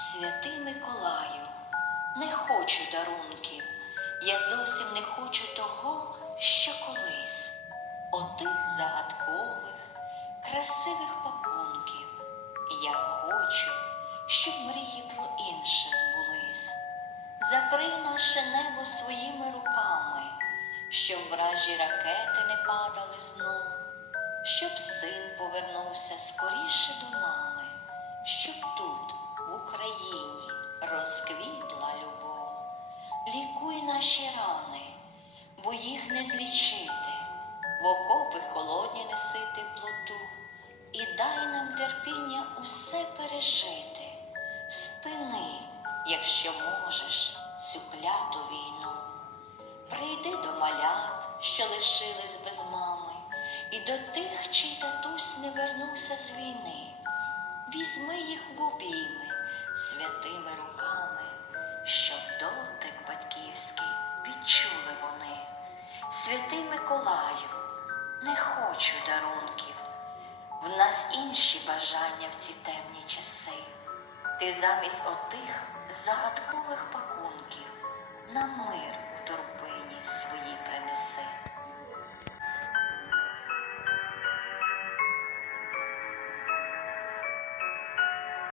Святий Миколаю, не хочу дарунків, я зовсім не хочу того, що колись, отих загадкових, красивих пакунків. Я хочу, щоб мрії про інше збулись. Закрий наше небо своїми руками, щоб вражі ракети не падали знов, щоб син повернувся скоріше до мами, розквітла любов. Лікуй наші рани, бо їх не злічити, в окопи холодні неси теплоту, і дай нам терпіння усе пережити. Спини, якщо можеш, цю кляту війну. Прийди до малят, що лишились без мами, і до тих, чий татусь не вернувся з війни. Візьми їх в обійми святими руками, щоб дотик батьківський відчули вони. Святий Миколаю, не хочу дарунків, в нас інші бажання в ці темні часи. Ти замість отих загадкових пакунків нам мир